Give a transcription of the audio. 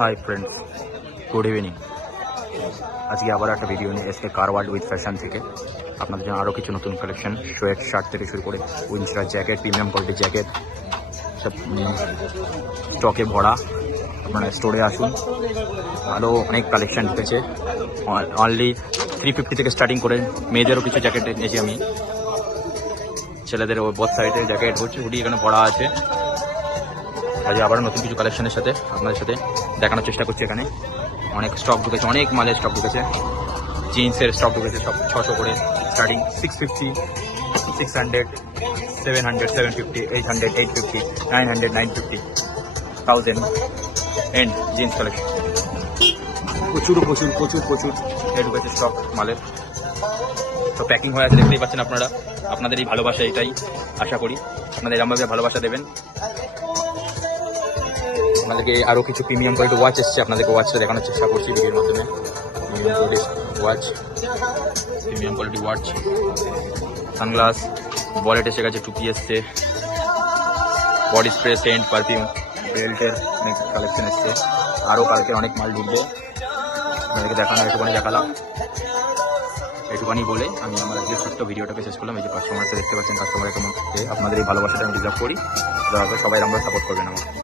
Hi friends, good evening. আজকে আবার একটা ভিডিও নিয়ে SK car world with fashion থেকে আপনাদের জন্য আরও কিছু নতুন কালেকশন, সোয়েট শার্ট থেকে শুরু করে উইন্টার জ্যাকেট, প্রিমিয়াম কোয়ালিটির জ্যাকেট সব স্টকে ভরা। আপনারা স্টোরে আসুন, আরও অনেক কালেকশন ঢুকেছে। অনলি 350 থেকে স্টার্টিং করে মেয়েদেরও কিছু জ্যাকেট এনেছি আমি, ছেলেদের বোথ সাইডে জ্যাকেট হচ্ছে হুডি এখানে ভরা আছে। আজকে আবারও নতুন কিছু কালেকশনের সাথে আপনাদের সাথে দেখানোর চেষ্টা করছি। এখানে অনেক স্টক ঢুকেছে, অনেক মালের স্টক ঢুকেছে। জিন্সের স্টক ঢুকেছে সব 600 করে স্টার্টিং, 650, 600, 700, 750, 800, 850, 900, 950, 1000 এন্ড জিন্স কালেকশন প্রচুর প্রচুর প্রচুর প্রচুর এ ঢুকেছে স্টক মালের। তো প্যাকিং হয়ে আছে, দেখতেই পাচ্ছেন আপনারা। আপনাদের এই ভালোবাসা, এটাই আশা করি আপনাদের এরমভাবে ভালোবাসা দেবেন। আপনাদেরকে আরও কিছু প্রিমিয়াম কোয়ালিটি ওয়াচ এসছে, আপনাদেরকে ওয়াচটা দেখানোর চেষ্টা করছি ভিডিওর মাধ্যমে। Premium quality watch, premium quality watch, sunglass, wallet এসে গেছে, টুপি এসছে, বডি স্প্রে, সেন্ট, পারফিউম, বেল্টের অনেক কালেকশন এসছে। আরও কালকে অনেক মাল ঢুকবে, আপনাদেরকে দেখানো একটুখানি দেখালাম। একটুখানি বলে আমি আমার আজকে ছোট্ট ভিডিওটাকে শেষ করলাম। এই যে কাস্টমারকে দেখতে পাচ্ছেন, কাস্টমারের মধ্যে আপনাদের এই ভালোবাসাটা আমি ডিজার্ভ করি। দয়া করে সবাই আমরা সাপোর্ট করবেন আমার।